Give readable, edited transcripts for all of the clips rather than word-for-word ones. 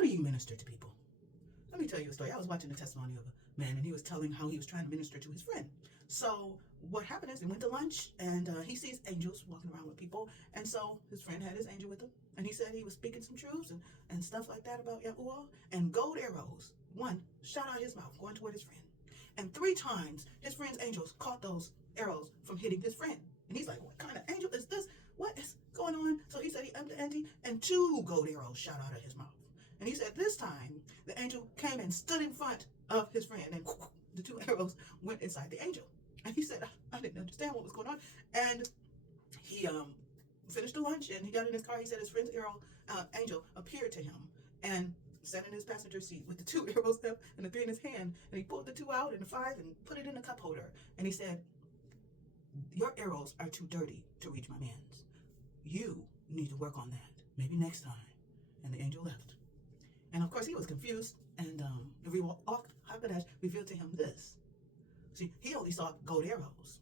How do you minister to people? Let me tell you a story. I was watching the testimony of a man, and he was telling how he was trying to minister to his friend. So what happened is they went to lunch, and he sees angels walking around with people. And so his friend had his angel with him, and he said he was speaking some truths and stuff like that about Yahuah. And gold arrows, one, shot out his mouth, going toward his friend. And 3 times, his friend's angels caught those arrows from hitting his friend. And he's like, what kind of angel is this? What is going on? So he said he upped the ante, and 2 gold arrows shot out of his mouth. And he said this time, the angel came and stood in front of his friend, and the 2 arrows went inside the angel. And he said, I didn't understand what was going on. And he finished the lunch, and he got in his car. He said his friend's angel appeared to him and sat in his passenger seat with the 2 arrows left and the 3 in his hand. And he pulled the 2 out and the 5 and put it in a cup holder. And he said, your arrows are too dirty to reach my man's. You need to work on that. Maybe next time. And the angel left. And of course, he was confused, and the Ruakh Ha'Qadash revealed to him this. See, he only saw gold arrows.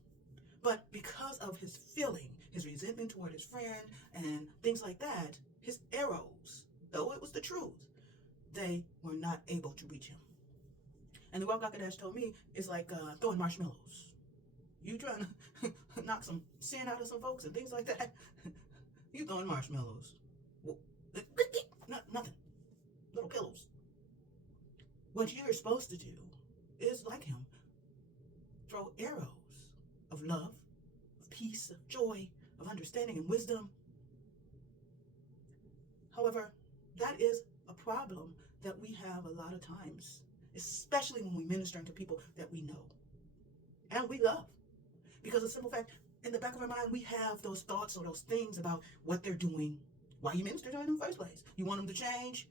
But because of his feeling, his resentment toward his friend, and things like that, his arrows, though it was the truth, they were not able to reach him. And the Ruakh Ha'Qadash told me it's like throwing marshmallows. You trying to knock some sin out of some folks and things like that. You throwing marshmallows. Nothing. Little pillows. What you're supposed to do is like him. Throw arrows of love, of peace, of joy, of understanding and wisdom. However, that is a problem that we have a lot of times, especially when we minister to people that we know and we love. Because of the simple fact, in the back of our mind, we have those thoughts or those things about what they're doing, why you minister to them in the first place. You want them to change,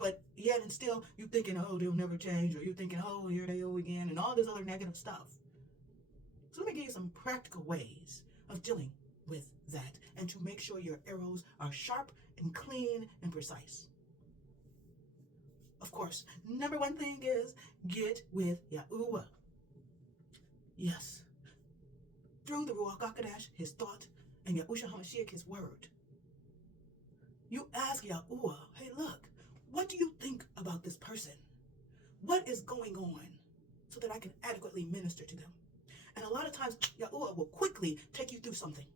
but yet and still you're thinking, oh, they'll never change, or you're thinking, oh, here they go again, and all this other negative stuff. So let me give you some practical ways of dealing with that and to make sure your arrows are sharp and clean and precise. Of course, number 1 thing is get with Yahuah. Yes. Through the Ruakh Ha'Qadash, his thought, and Yahusha Ha'Mashyakh, his word. You ask Yahuah, hey, look, what do you think about this person? What is going on? So that I can adequately minister to them. And a lot of times, Yahuah will quickly take you through something.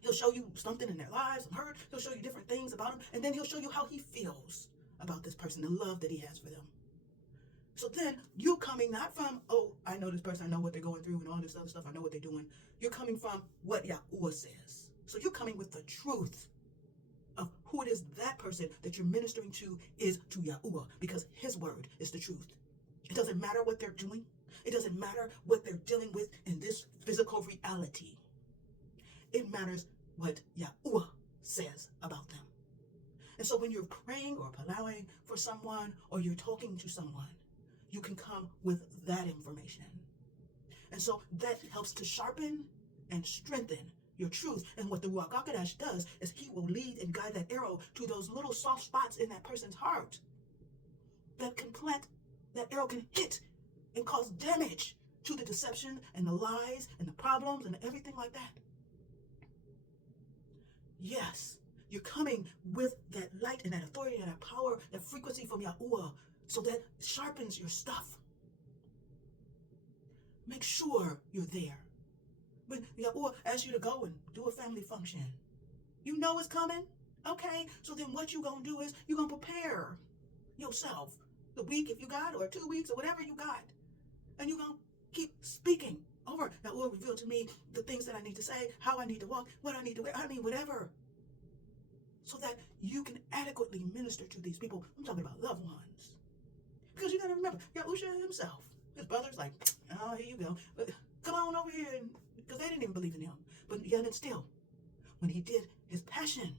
He'll show you something in their lives, some hurt. He'll show you different things about them. And then he'll show you how he feels about this person, the love that he has for them. So then you coming not from, oh, I know this person, I know what they're going through and all this other stuff, I know what they're doing. You're coming from what Yahuah says. So you're coming with the truth of who it is that person that you're ministering to is to Yahuah, because his word is the truth. It doesn't matter what they're doing. It doesn't matter what they're dealing with in this physical reality. It matters what Yahuah says about them. And so when you're praying or palawing for someone, or you're talking to someone, you can come with that information. And so that helps to sharpen and strengthen your truth. And what the Ruakh Ha'Qadash does is he will lead and guide that arrow to those little soft spots in that person's heart that can plant, that arrow can hit and cause damage to the deception and the lies and the problems and everything like that. Yes, you're coming with that light and that authority and that power, that frequency from Yahuah, so that sharpens your stuff. Make sure you're there. When Yahuah asks you to go and do a family function, you know it's coming. Okay, so then what you're going to do is you're going to prepare yourself the week if you got, or 2 weeks, or whatever you got. And you're going to keep speaking over. Yahuah revealed to me the things that I need to say, how I need to walk, what I need to wear, whatever. So that you can adequately minister to these people. I'm talking about loved ones. Because you got to remember, Yahusha himself, his brother's like, oh, here you go. Come on over here. Because they didn't even believe in him. But yet and still, when he did his passion,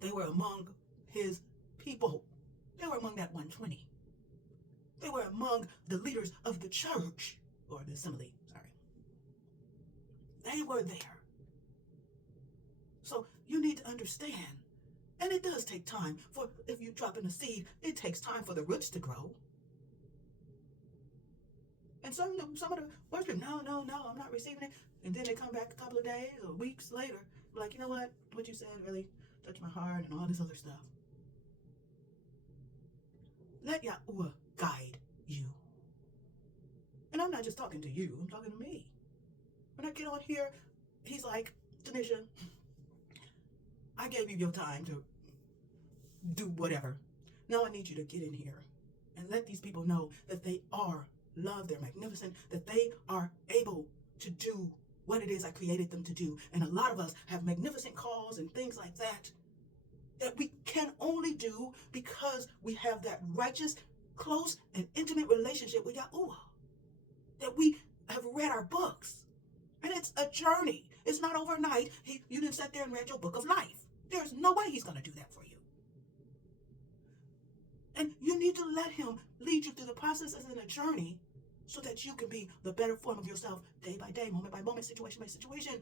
they were among his people. They were among that 120. They were among the leaders of the church, or the assembly, sorry. They were there. So you need to understand, and it does take time for, if you're dropping a seed, it takes time for the roots to grow. And some of the worship, no, I'm not receiving it. And then they come back a couple of days or weeks later, like, you know what you said really touched my heart and all this other stuff. Let Yahuah guide you. And I'm not just talking to you, I'm talking to me. When I get on here, he's like, Tanisha, I gave you your time to do whatever. Now I need you to get in here and let these people know that they are loved, they're magnificent, that they are able to do what it is I created them to do. And a lot of us have magnificent calls and things like that we can only do because we have that righteous, close, and intimate relationship with Yahuah. That we have read our books. And it's a journey. It's not overnight. You didn't sit there and read your book of life. There's no way he's going to do that for you. And you need to let him lead you through the process as in a journey so that you can be the better form of yourself day by day, moment by moment, situation by situation,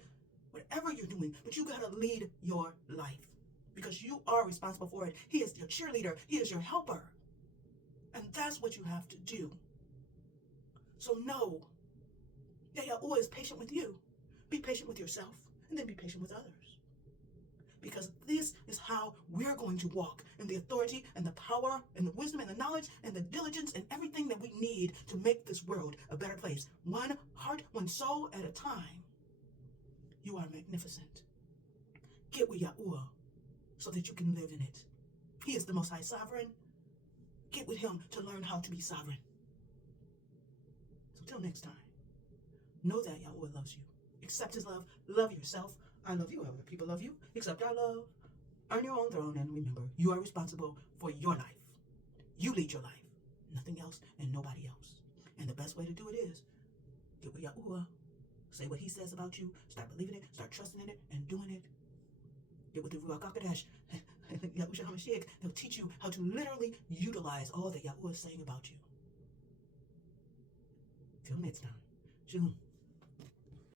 whatever you're doing. But you got to lead your life because you are responsible for it. He is your cheerleader. He is your helper. And that's what you have to do. So know that Yahuah is patient with you. Be patient with yourself and then be patient with others. Because this is how we're going to walk in the authority and the power and the wisdom and the knowledge and the diligence and everything that we need to make this world a better place. One heart, one soul at a time. You are magnificent. Get with Yahuah so that you can live in it. He is the Most High Sovereign. Get with him to learn how to be sovereign. So till next time, know that Yahuah loves you. Accept his love. Love yourself. I love you. Other people love you. Accept our love. Earn your own throne. And remember, you are responsible for your life. You lead your life. Nothing else and nobody else. And the best way to do it is get with Yahuah. Say what he says about you. Start believing it. Start trusting in it and doing it. Get with the Ruakh Ha'Qadash. Yahusha Ha'Mashyakh. They'll teach you how to literally utilize all that Yahuah is saying about you. Till next time. Shalom.